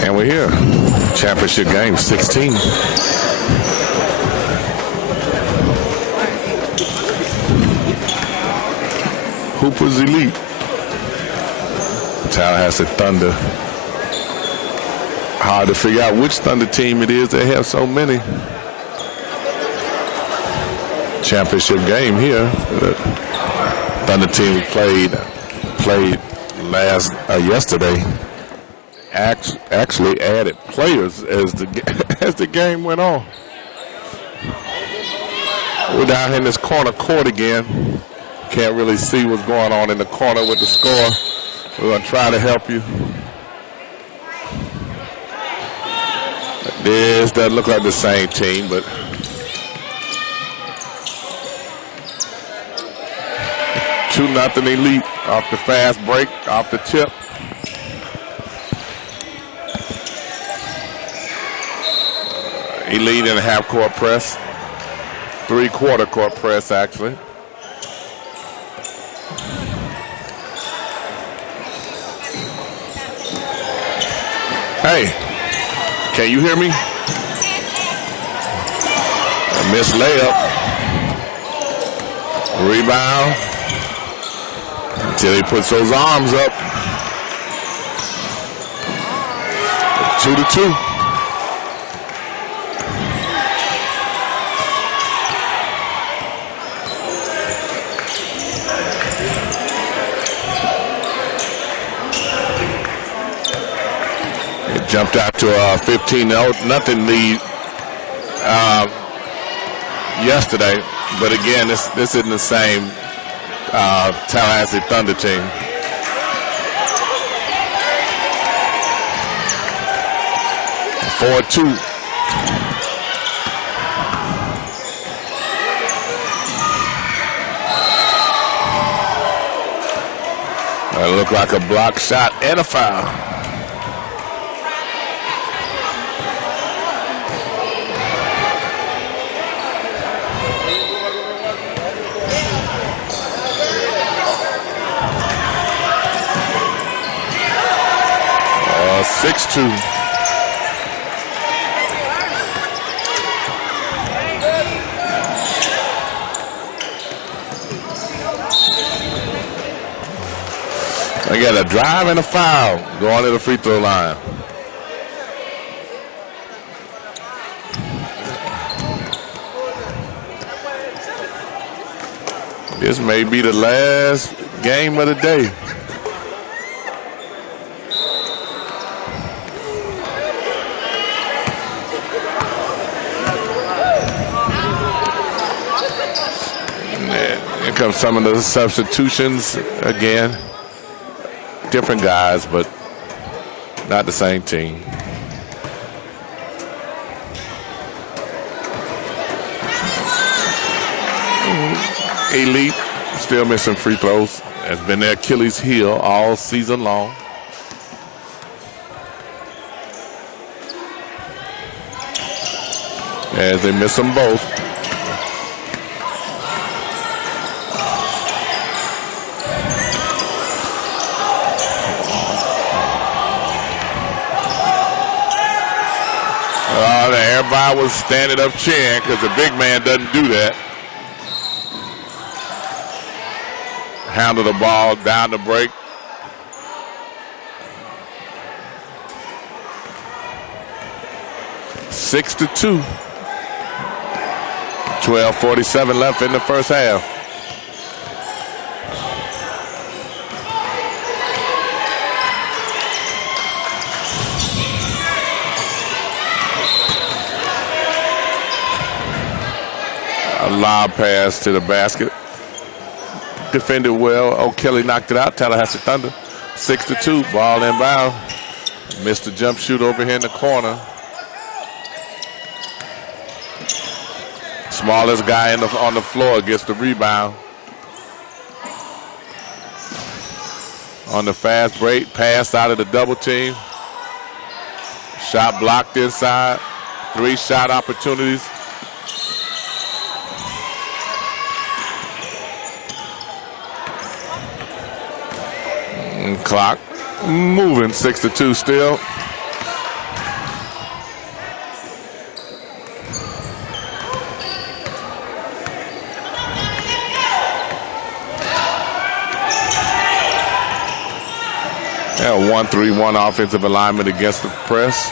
And we're here. Championship game 16. Hooperz Elite. Tallahassee Thunder. Hard to figure out which Thunder team it is. They have so many. Championship game here. The Thunder team played yesterday. Actually added players as the game went on. We're down here in this corner court again. Can't really see what's going on in the corner with the score. We're going to try to help you. This doesn't look like the same team, but two 2-0 Elite off the fast break, off the tip. Elite in a half-court press. Three-quarter court press, actually. Hey, can you hear me? A missed layup. Rebound. Until he puts those arms up. 2-2. It jumped out to a 15-0 lead yesterday, but again, this isn't the same Tallahassee Thunder team. (4-2). That looked like a block shot and a foul. Uh, 6-2. I got a drive and a foul going to the free throw line. This may be the last game of the day. Here comes some of the substitutions again. Different guys, but not the same team. Elite still missing free throws. Has been their Achilles heel all season long. As they miss them both. Everybody was standing up cheering because the big man doesn't do that. Handle the ball down the break. Six to 2. 12:47 left in the first half. A lob pass to the basket. Defended well. O'Kelly knocked it out. Tallahassee Thunder. 6-2. Ball inbound. Missed the jump shoot over here in the corner. Smallest guy on the floor gets the rebound. On the fast break. Pass out of the double team. Shot blocked inside. 3 shot opportunities. Clock. moving 6-2 still. Yeah, 1-3-1 offensive alignment against the press.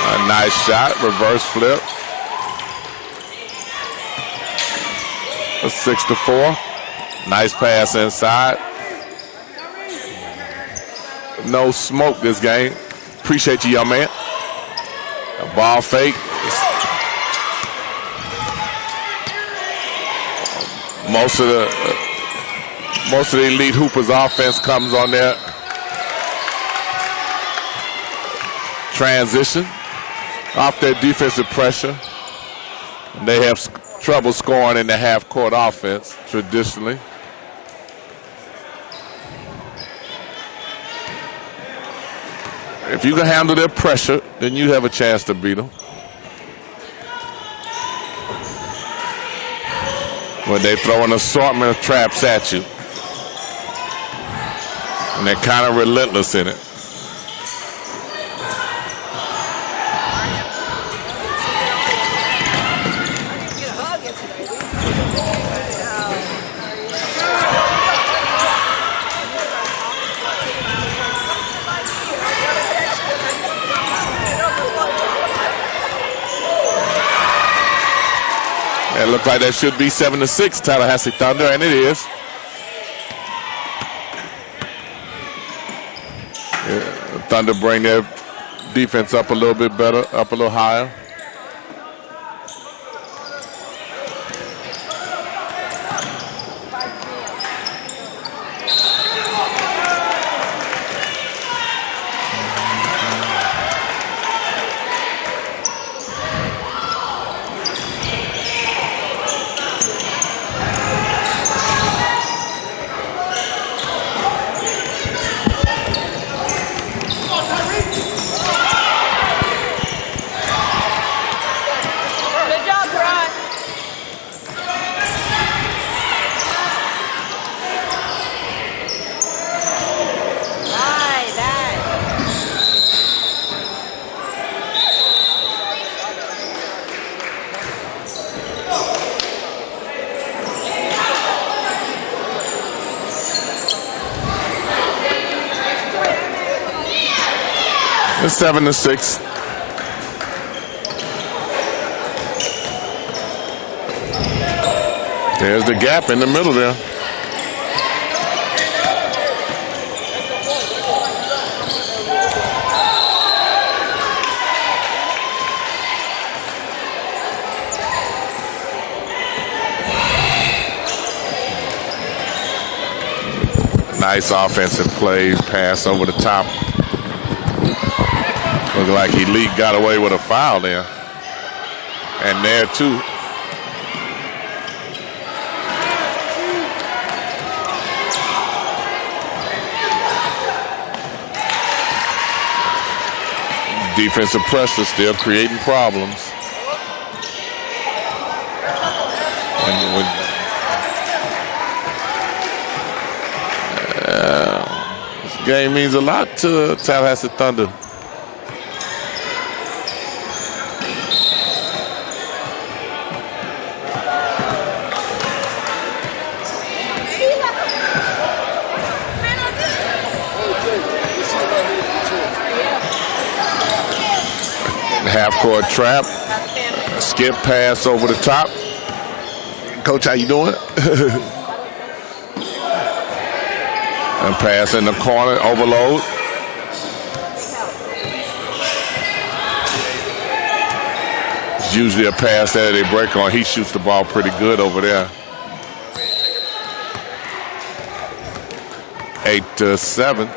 A nice shot, reverse flip. A 6-4. Nice pass inside. No smoke this game. Appreciate you, young man. A ball fake. Most of the elite Hooperz offense comes on their transition off their defensive pressure. And they have trouble scoring in the half-court offense traditionally. If you can handle their pressure, then you have a chance to beat them. When they throw an assortment of traps at you. And they're kind of relentless in it. It looks like that should be 7-6 Tallahassee Thunder, and it is. Yeah, Thunder bring their defense up a little bit better, up a little higher. It's 7-6. There's the gap in the middle there. Nice offensive play, pass over the top. Looks like Elite got away with a foul there. And there too. Defensive pressure still creating problems. This game means a lot to Tallahassee Thunder. Half-court trap, skip pass over the top. Coach, how you doing? And pass in the corner, overload. It's usually a pass that they break on. He shoots the ball pretty good over there. 8-7.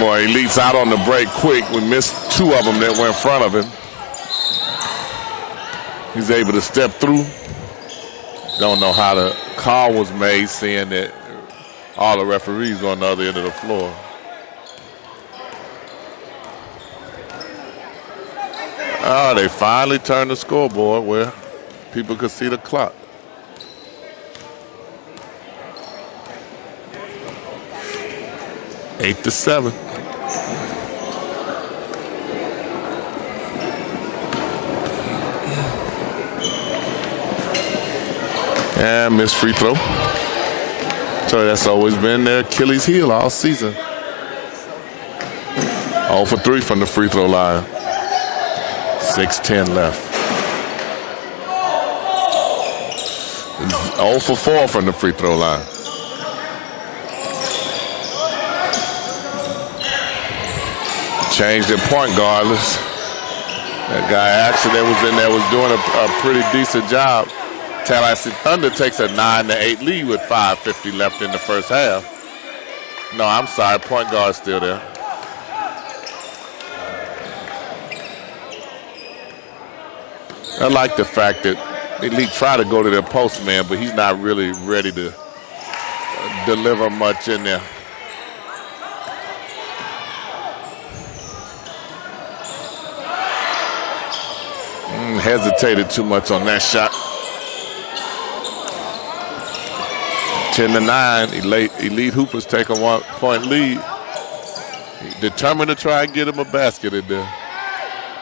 Boy, Elite's out on the break quick. We missed two of them that went in front of him. He's able to step through. Don't know how the call was made, seeing that all the referees were on the other end of the floor. Oh, they finally turned the scoreboard where people could see the clock. Eight to 7. And missed free throw. So that's always been their Achilles heel all season. 0 for 3 from the free throw line. 6:10 left. 0 for 4 from the free throw line. Changed their point guardless. That guy actually that was in there was doing a pretty decent job. Tallahassee Thunder takes a 9-8 lead with 5:50 left in the first half. No, I'm sorry, point guard's still there. I like the fact that Elite try to go to their post man, but he's not really ready to deliver much in there. Hesitated too much on that shot. 10-9, Elite Hooperz take a 1-point lead. Determined to try and get him a basket in there.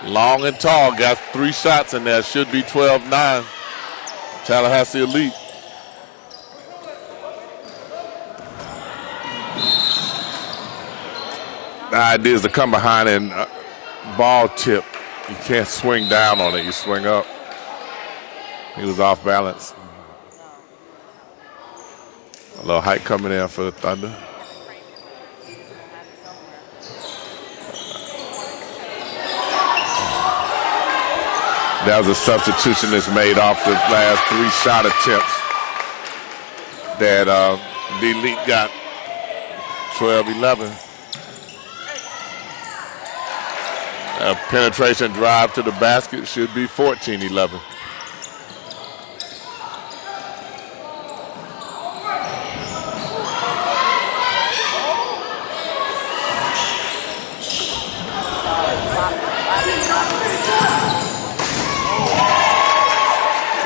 Long and tall, got 3 shots in there. Should be 12-9. Tallahassee Elite. The idea is to come behind and ball tip. You can't swing down on it, you swing up. He was off balance. A little height coming in for the Thunder. That was a substitution that's made off the last 3 shot attempts that the Elite got 12-11. A penetration drive to the basket should be 14-11.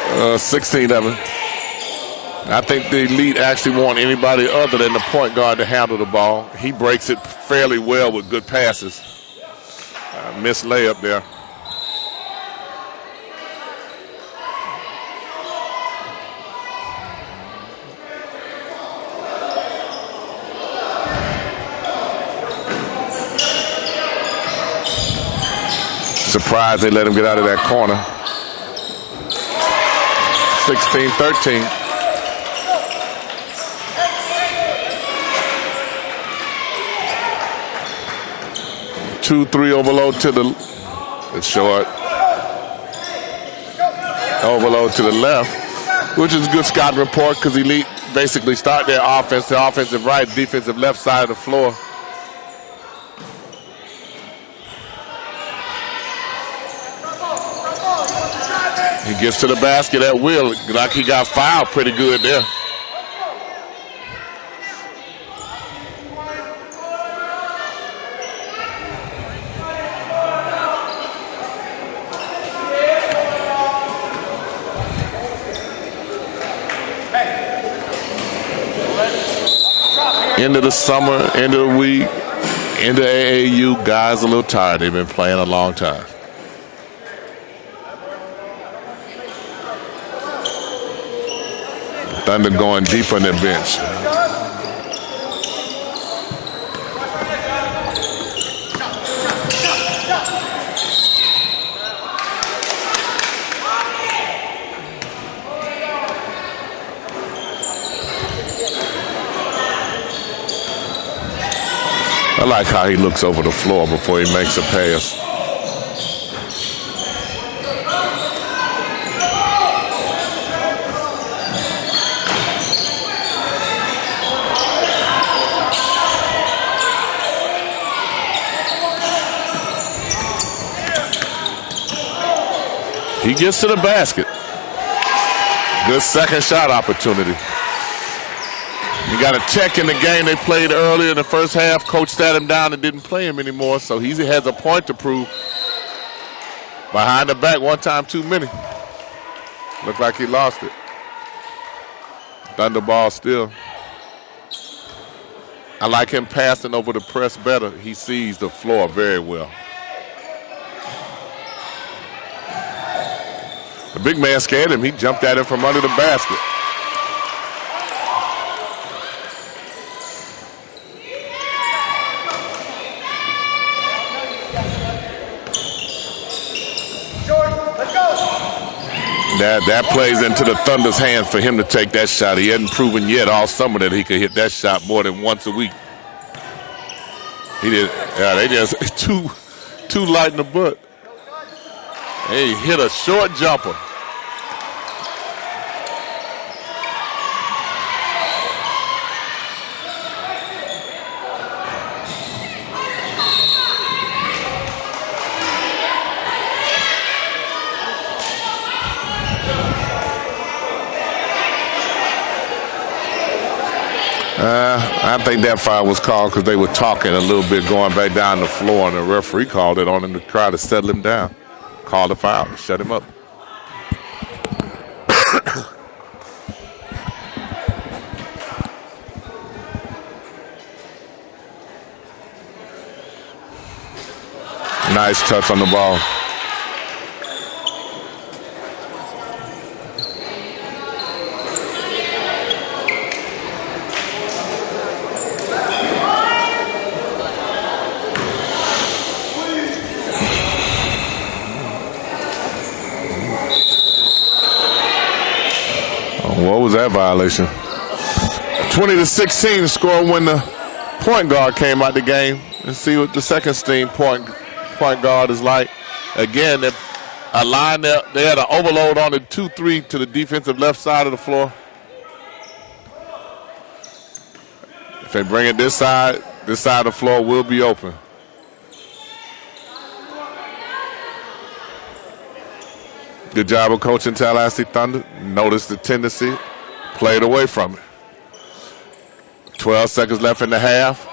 Uh, 16-11. I think the Elite actually want anybody other than the point guard to handle the ball. He breaks it fairly well with good passes. Missed layup there. Surprised they let him get out of that corner. 16-13. Two, 3 overload to the short. Overload to the left, which is a good scouting report because Elite basically start their offense, the offensive right, defensive left side of the floor. He gets to the basket at will, like he got fouled pretty good there. End of the summer, end of the week, end of AAU, guys a little tired. They've been playing a long time. Thunder going deep on their bench. I like how he looks over the floor before he makes a pass. He gets to the basket. Good second shot opportunity. You got a check in the game they played earlier in the first half. Coach sat him down and didn't play him anymore, so he has a point to prove. Behind the back, one time too many. Looked like he lost it. Thunder ball still. I like him passing over the press better. He sees the floor very well. The big man scared him. He jumped at him from under the basket. That plays into the Thunder's hands for him to take that shot. He hadn't proven yet all summer that he could hit that shot more than once a week. He did. Yeah, they just too light in the butt. He hit a short jumper. I think that foul was called because they were talking a little bit going back down the floor, and the referee called it on him to try to settle him down. Called a foul, shut him up. Nice touch on the ball. What was that violation? 20-16 score when the point guard came out the game. And see what the second team point guard is like. Again, a line there, they had an overload on the 2-3 to the defensive left side of the floor. If they bring it this side of the floor will be open. Good job of coaching Tallahassee Thunder. Noticed the tendency, played away from it. 12 seconds left in the half.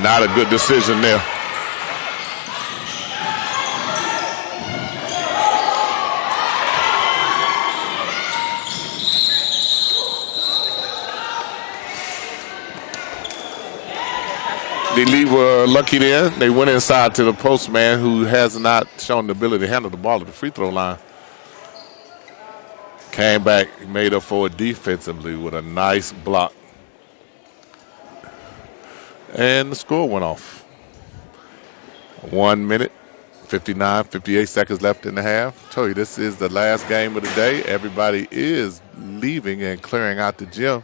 Not a good decision there. The Elite were lucky there. They went inside to the postman, who has not shown the ability to handle the ball at the free throw line. Came back, made up for it defensively with a nice block. And the score went off. 1 minute, 58 seconds left in the half. I told you, this is the last game of the day. Everybody is leaving and clearing out the gym.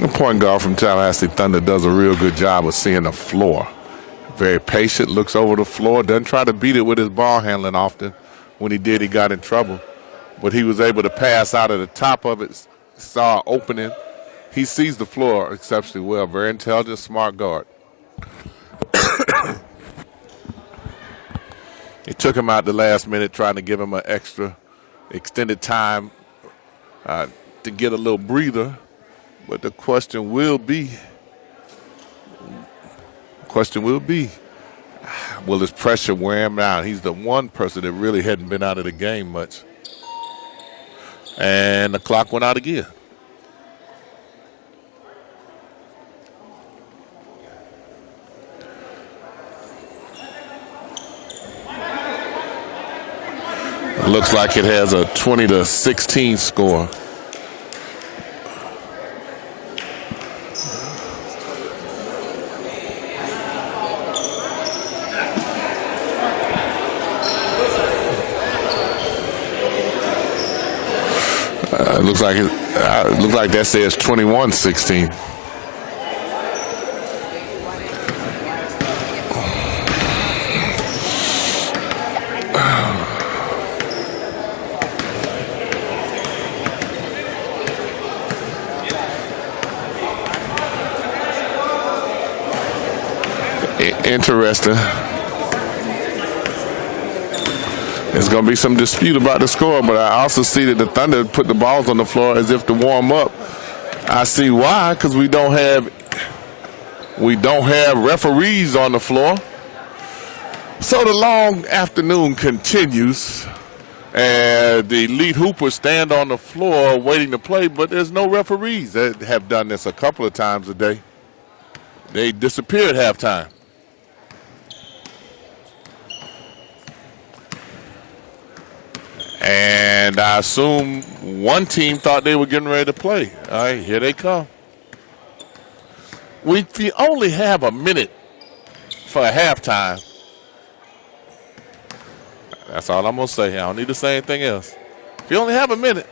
The point guard from Tallahassee Thunder does a real good job of seeing the floor. Very patient, looks over the floor, doesn't try to beat it with his ball handling often. When he did, he got in trouble. But he was able to pass out of the top of it, saw an opening. He sees the floor exceptionally well. Very intelligent, smart guard. It took him out the last minute, trying to give him an extra extended time to get a little breather. But the question will be, will his pressure wear him down? He's the one person that really hadn't been out of the game much. And the clock went out again. It looks like it has a 20-16 score. It looks like that says 21-16. Interesting. There's going to be some dispute about the score, but I also see that the Thunder put the balls on the floor as if to warm up. I see why, because we don't have referees on the floor. So the long afternoon continues, and the elite Hoopers stand on the floor waiting to play, but there's no referees. That have done this a couple of times a day. They disappear at halftime. And I assume one team thought they were getting ready to play. All right, here they come. If you only have a minute for a halftime, that's all I'm going to say. I don't need to say anything else. If you only have a minute.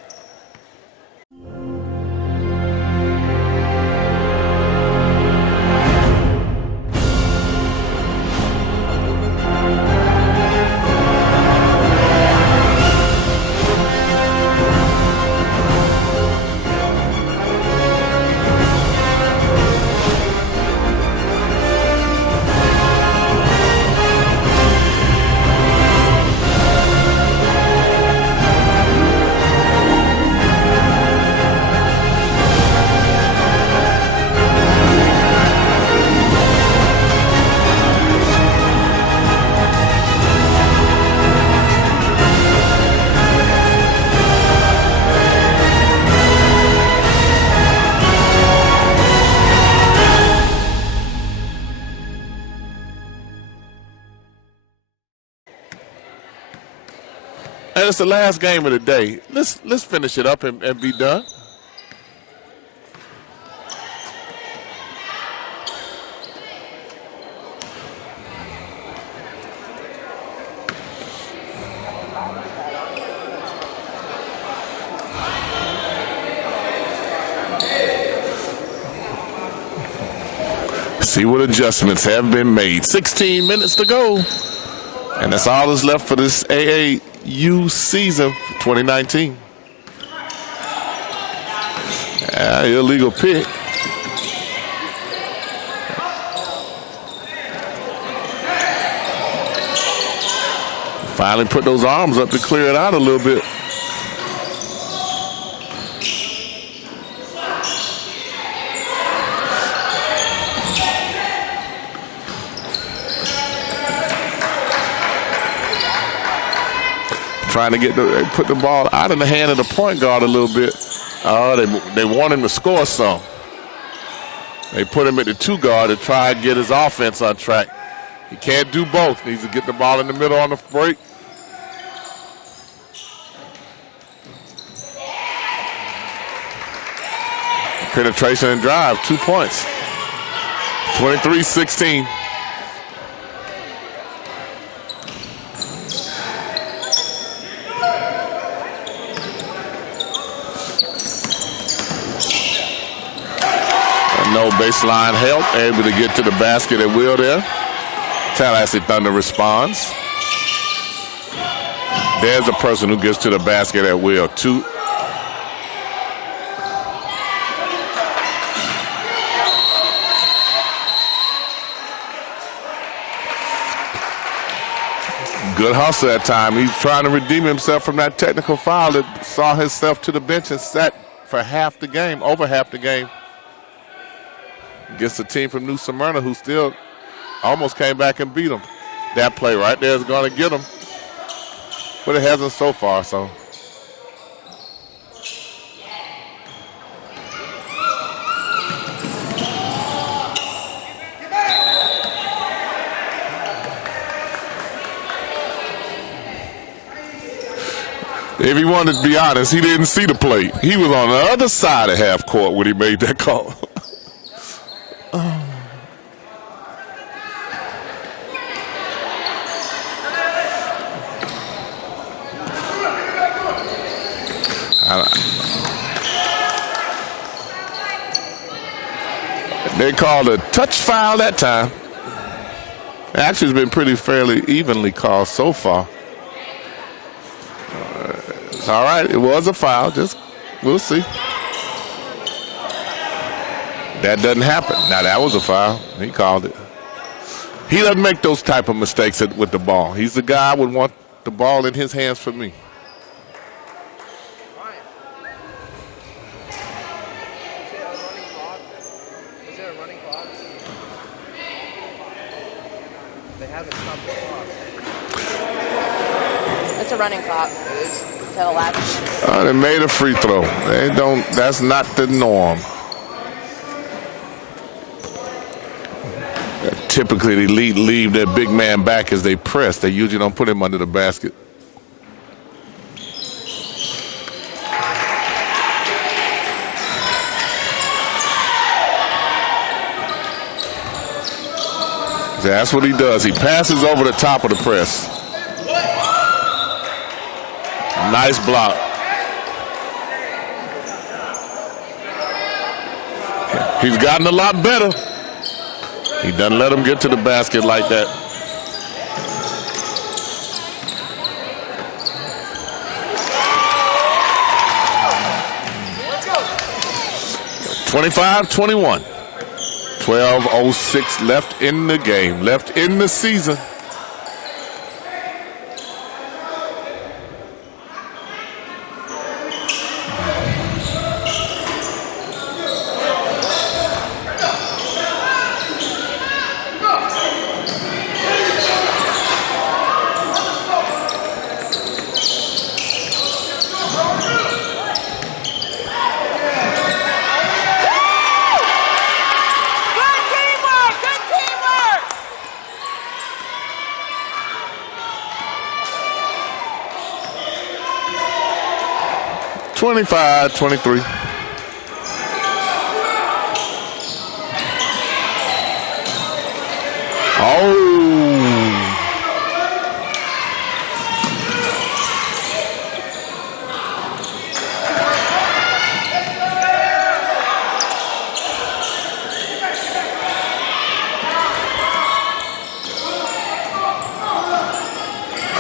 And it's the last game of the day. Let's finish it up and be done. See what adjustments have been made. 16 minutes to go. And that's all that's left for this AAU season 2019. Illegal pick. Finally put those arms up to clear it out a little bit. Trying to put the ball out in the hand of the point guard a little bit. They want him to score some. They put him at the two guard to try and get his offense on track. He can't do both. Needs to get the ball in the middle on the break. Penetration and drive, 2 points. 23-16. No baseline help, able to get to the basket at will there. Tallahassee Thunder responds. There's a person who gets to the basket at will. Two. Good hustle that time. He's trying to redeem himself from that technical foul that saw himself to the bench and sat for half the game, over half the game. Gets a team from New Smyrna who still almost came back and beat them. That play right there is going to get them. But it hasn't so far, so. If he wanted to be honest, he didn't see the play. He was on the other side of half court when he made that call. They called a touch foul that time. Actually, it's been pretty fairly evenly called so far. It's all right. It was a foul. We'll see. That doesn't happen. Now, that was a foul. He called it. He doesn't make those type of mistakes with the ball. He's the guy I would want the ball in his hands for me. Is there a running clock? They haven't stopped the clock. It's a running clock. Until the last minute. They made a free throw. They don't. That's not the norm. Typically, they leave their big man back as they press. They usually don't put him under the basket. That's what he does. He passes over the top of the press. Nice block. He's gotten a lot better. He doesn't let him get to the basket like that. Let's go. 25-21. 12:06 left in the game, left in the season. Good teamwork! Good teamwork! 25-23. Oh.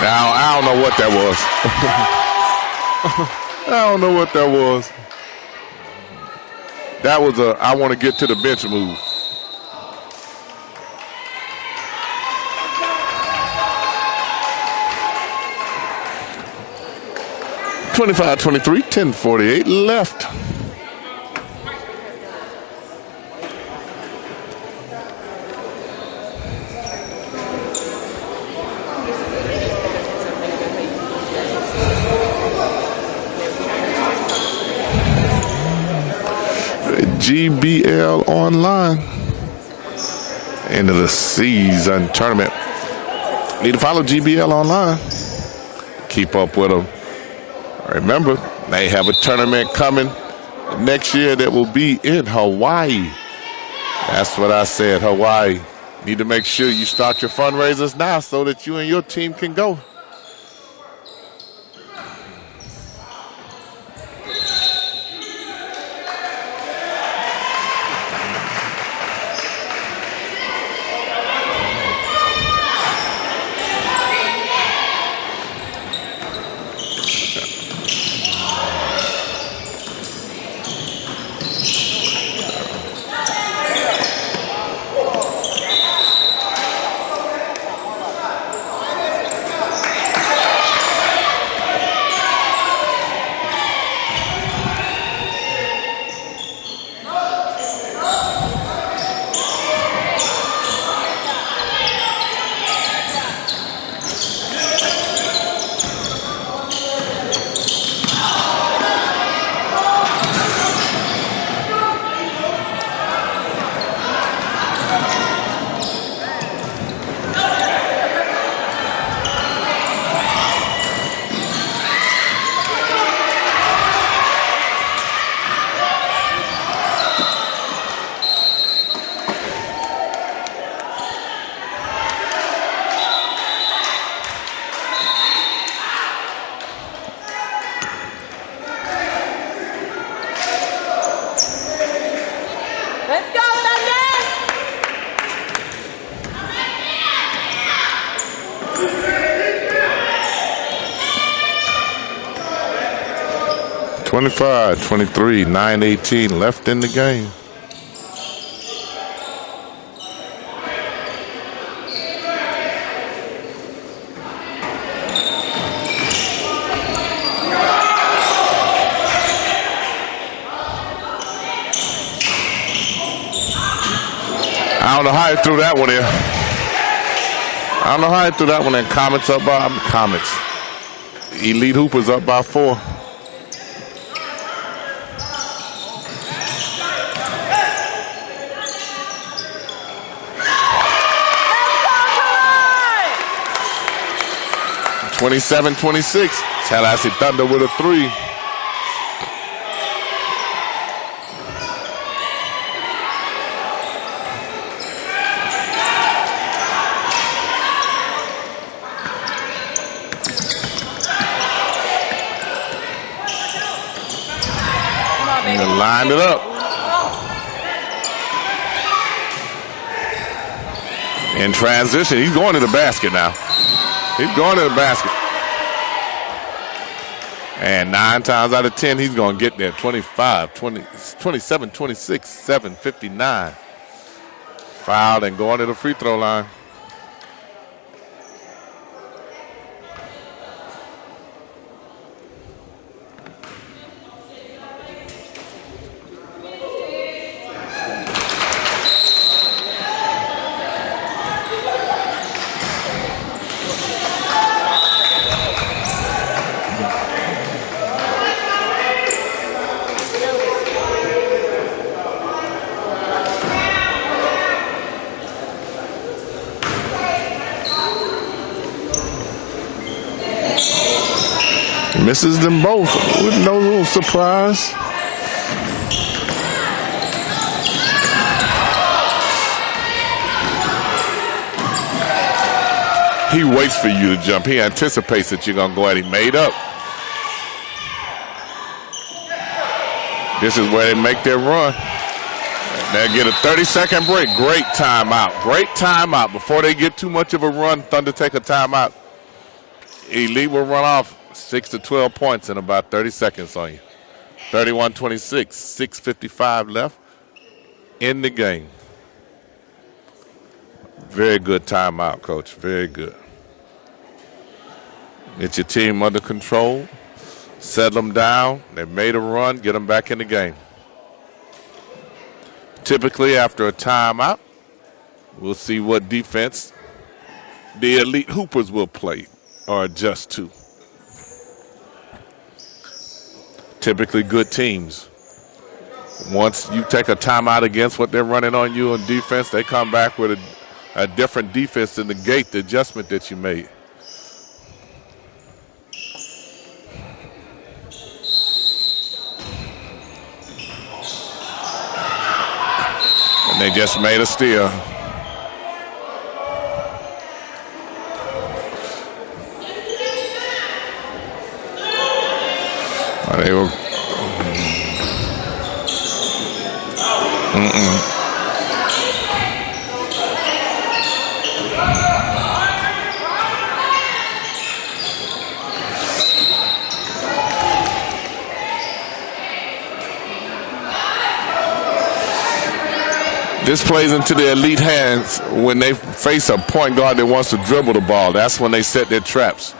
Now, I don't know what that was. I don't know what that was. That was a I want to get to the bench move. (25-23), 10:48 left. GBL online. End of the season tournament. Need to follow GBL online. Keep up with them. Remember, they have a tournament coming next year that will be in Hawaii. That's what I said, Hawaii. Need to make sure you start your fundraisers now so that you and your team can go. Let's go, Thunder! 25-23, 9:18 left in the game. I don't know how he threw that one in. I don't know how he threw that one in. Comets up by Comets. Elite Hooperz up by 4. (27-26). Tallahassee Thunder with a 3. Lined it up. In transition, he's going to the basket now. He's going to the basket. And 9 times out of 10, he's going to get there. 25, 20, 27, 26, 7, 59. Fouled and going to the free throw line. Misses them both with no little surprise. He waits for you to jump. He anticipates that you're going to go at him made up. This is where they make their run. They'll get a 30-second break. Great timeout. Great timeout. Before they get too much of a run, Thunder take a timeout. Elite will run off 6 to 12 points in about 30 seconds on you. 31-26, 6:55 left in the game. Very good timeout, Coach. Very good. Get your team under control. Settle them down. They made a run. Get them back in the game. Typically, after a timeout, we'll see what defense the Elite Hooperz will play or adjust to. Typically good teams. Once you take a timeout against what they're running on you on defense, they come back with a different defense to negate the adjustment that you made. And they just made a steal. They were. This plays into the elite hands when they face a point guard that wants to dribble the ball. That's when they set their traps.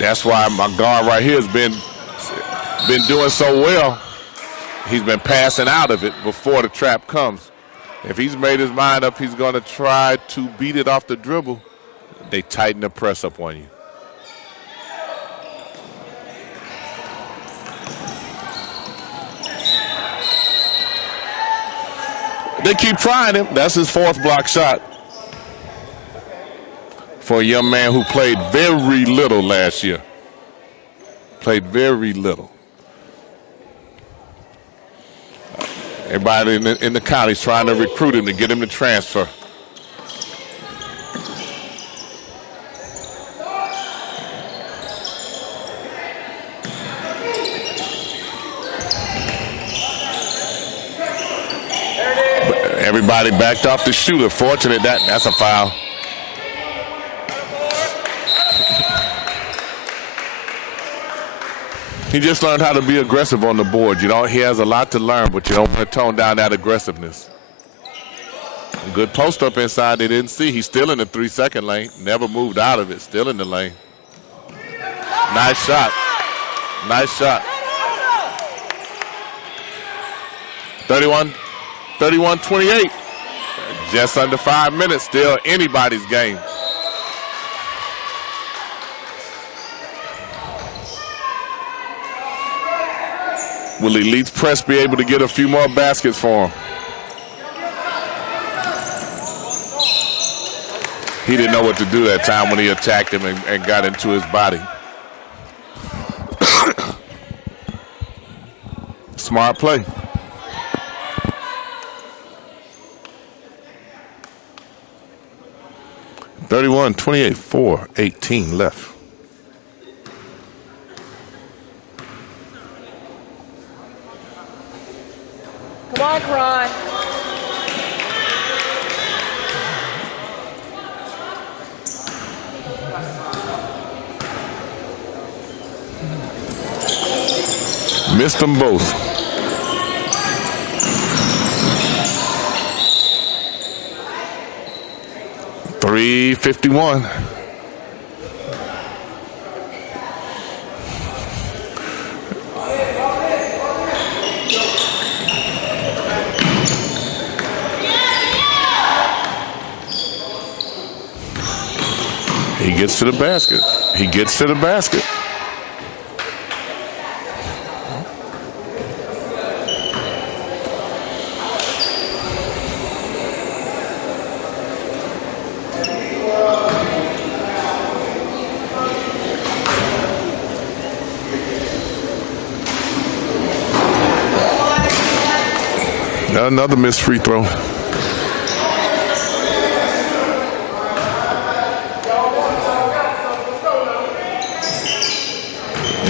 That's why my guard right here has been doing so well. He's been passing out of it before the trap comes. If he's made his mind up, he's going to try to beat it off the dribble. They tighten the press up on you. They keep trying him. That's his 4th block shot for a young man who played very little last year. Played very little. Everybody in the county is trying to recruit him to get him to transfer. Everybody backed off the shooter. Fortunate that's a foul. He just learned how to be aggressive on the board. You know, he has a lot to learn, but you don't want to tone down that aggressiveness. Good post up inside they didn't see. He's still in the 3-second lane. Never moved out of it. Still in the lane. Nice shot. Nice shot. 31-28. Just under 5 minutes, still anybody's game. Will Elite's press be able to get a few more baskets for him? He didn't know what to do that time when he attacked him and got into his body. Smart play. (31, 28, 4, 18 left. Come on, Karan. Missed them both. .351. He gets to the basket. He gets to the basket. Another missed free throw.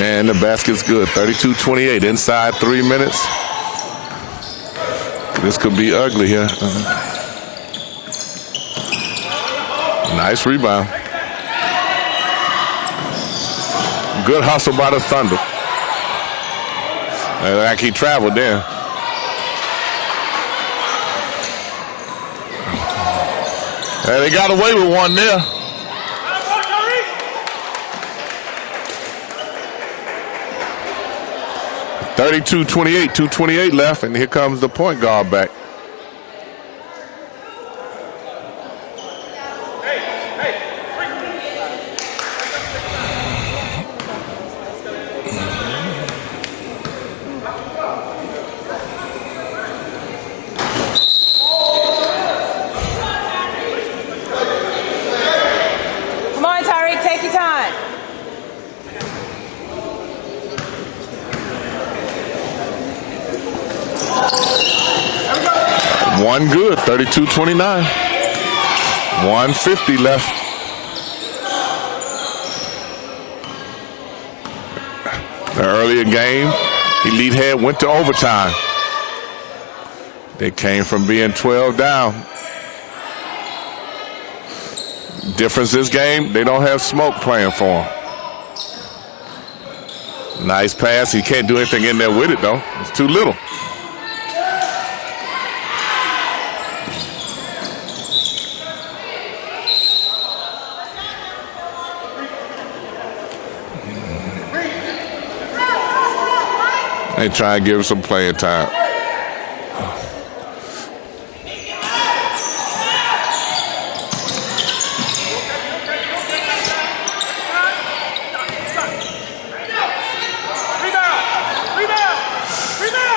And the basket's good. 32-28 inside 3 minutes. This could be ugly here. Nice rebound. Good hustle by the Thunder. Like he traveled there. And they got away with one there. (32-28), 2:28 left, and here comes the point guard back. One good, 32-29. 150 left. The earlier game, Elite Head went to overtime. They came from being 12 down. Difference this game, they don't have Smoke playing for them. Nice pass. He can't do anything in there with it, though. It's too little. They try and give him some playing time.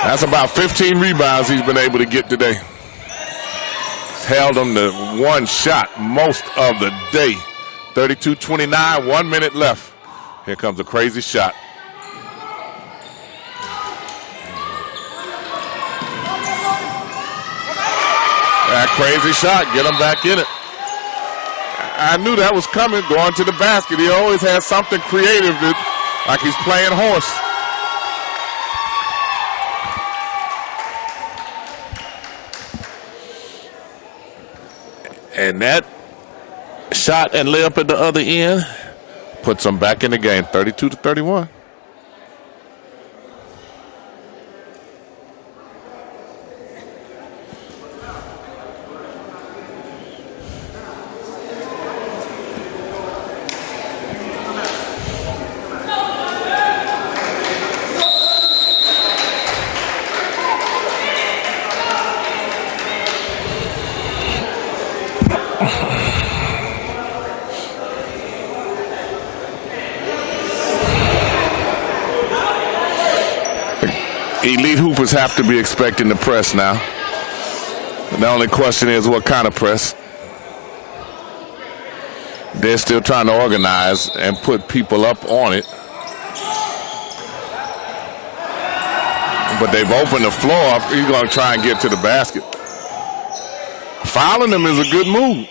That's about 15 rebounds he's been able to get today. Held them to one shot most of the day. 32-29, 1 minute left. Here comes a crazy shot. That crazy shot, get him back in it. I knew that was coming, going to the basket. He always has something creative, like he's playing horse. And that shot and layup at the other end puts them back in the game, 32-31. Elite hoopers have to be expecting the press now. And the only question is what kind of press. They're still trying to organize and put people up on it. But they've opened the floor up. He's going to try and get to the basket. Fouling them is a good move.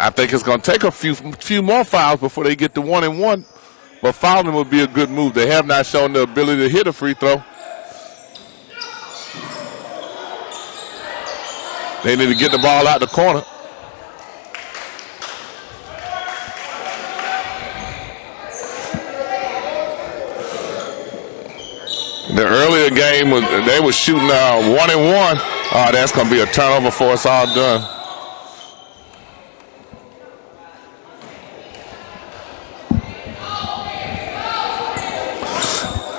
I think it's going to take a few more fouls before they get to 1-and-1. But fouling would be a good move. They have not shown the ability to hit a free throw. They need to get the ball out the corner. The earlier game, they were shooting 1-and-1. Oh, that's going to be a turnover before it's all done.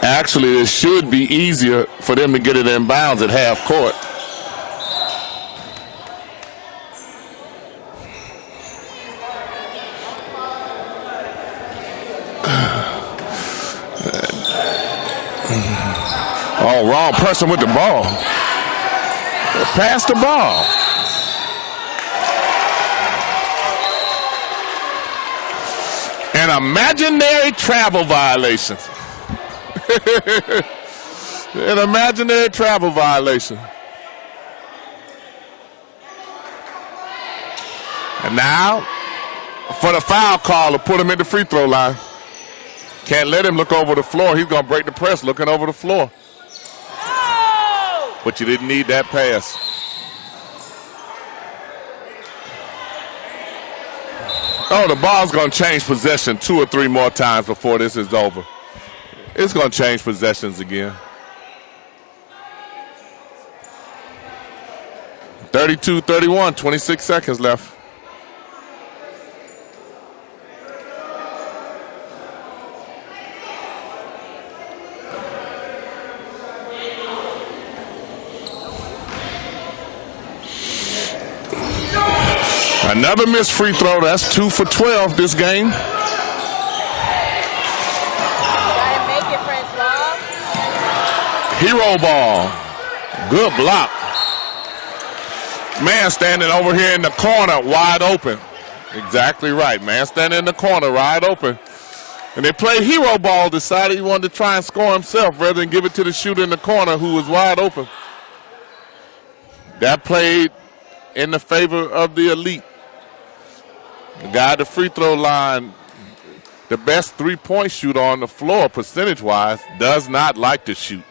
Actually, it should be easier for them to get it in bounds at half court. Oh, wrong person with the ball. Pass the ball. An imaginary travel violation. An imaginary travel violation. And now, for the foul call to put him in the free throw line. Can't let him look over the floor. He's going to break the press looking over the floor. But you didn't need that pass. Oh, the ball's going to change possession 2 or 3 more times before this is over. It's going to change possessions again. 32-31, 26 seconds left. Another missed free throw. That's 2 for 12 this game. Gotta make it, Francois. Hero ball. Good block. Man standing over here in the corner wide open. Exactly right. Man standing in the corner wide open. And they played hero ball, decided he wanted to try and score himself rather than give it to the shooter in the corner who was wide open. That played in the favor of the elite. The guy at the free throw line, the best three-point shooter on the floor percentage-wise, does not like to shoot.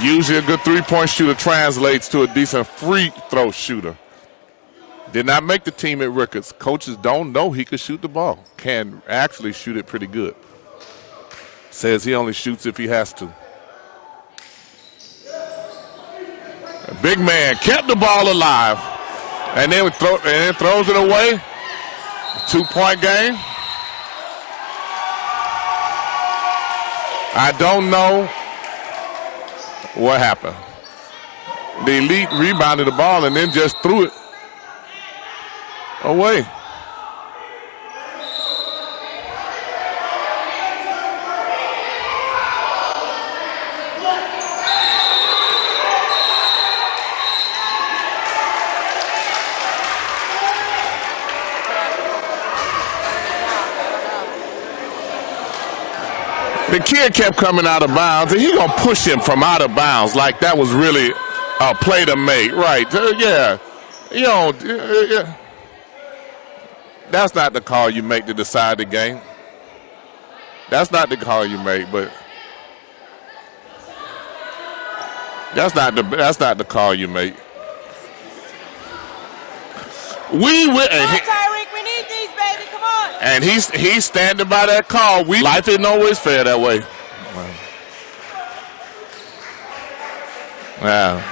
Usually a good three-point shooter translates to a decent free throw shooter. Did not make the team at Ricketts. Coaches don't know he could shoot the ball. Can actually shoot it pretty good. Says he only shoots if he has to. A big man kept the ball alive and then throws it away. 2-point game. I don't know what happened. The elite rebounded the ball and then just threw it away. The kid kept coming out of bounds, and he gonna push him from out of bounds like that was really a play to make, right? Yeah, you know, that's not the call you make to decide the game. That's not the call you make, but that's not the call you make. Tyreek, we need these, baby. Come on. And he's standing by that call. Life isn't always fair that way. Wow.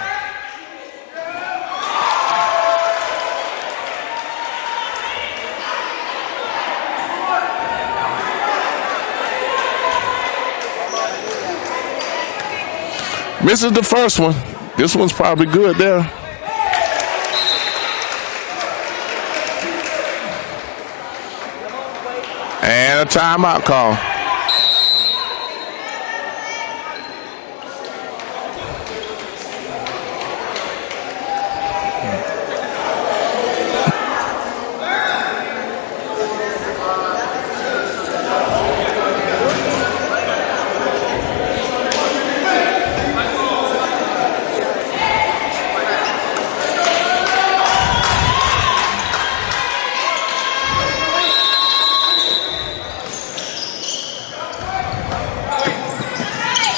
Misses the first one. This one's probably good there. And a timeout call.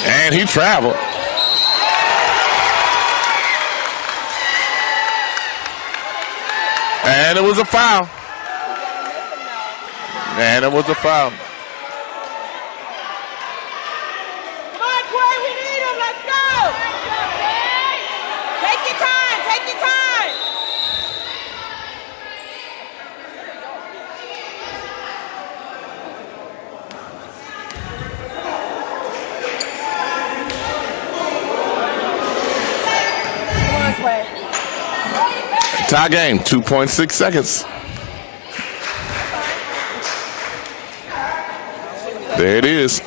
And he traveled. And it was a foul. And it was a foul. Come on, Quay, we need him. Let's go. Take your time. Take your time. Come on, Quay. Tie game, 2.6 seconds. There it is.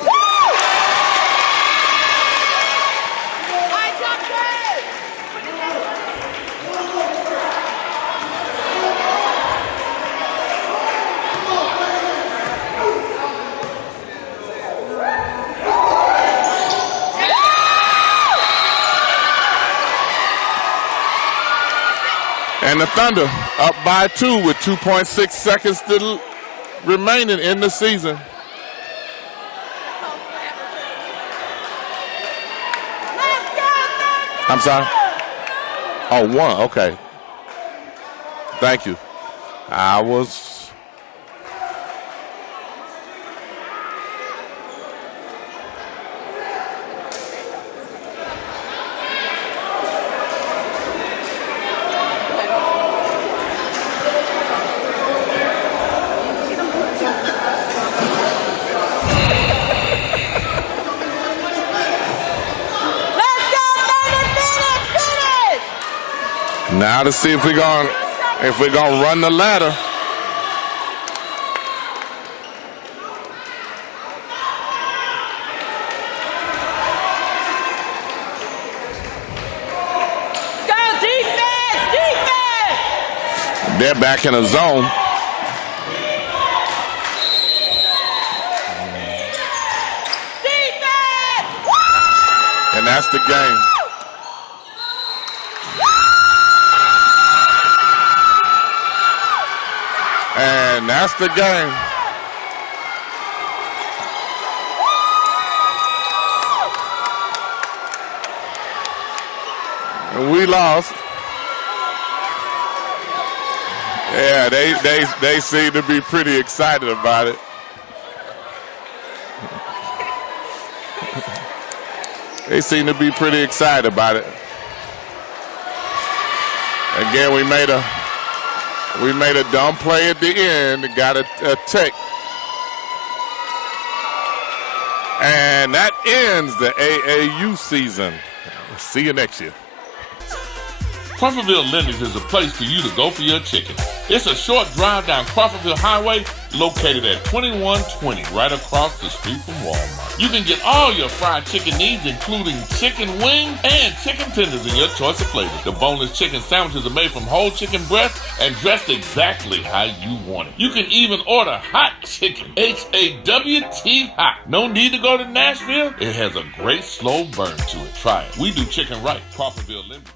And the Thunder up by 2 with 2.6 seconds still remaining in the season. I'm sorry? Oh, 1, okay. Thank you. I was... Now to see if we're gonna run the ladder. Go defense, defense. They're back in a zone. Defense. And that's the game. And that's the game. And we lost. Yeah, they seem to be pretty excited about it. They seem to be pretty excited about it. Again, we made a dumb play at the end and got a tick. And that ends the AAU season. See you next year. Crawfordville Lindy's is a place for you to go for your chicken. It's a short drive down Crawfordville Highway, located at 2120, right across the street from Walmart. You can get all your fried chicken needs, including chicken wings and chicken tenders in your choice of flavors. The boneless chicken sandwiches are made from whole chicken breast and dressed exactly how you want it. You can even order hot chicken, H-A-W-T hot. No need to go to Nashville. It has a great slow burn to it. Try it. We do chicken right. Crawfordville Lindy's.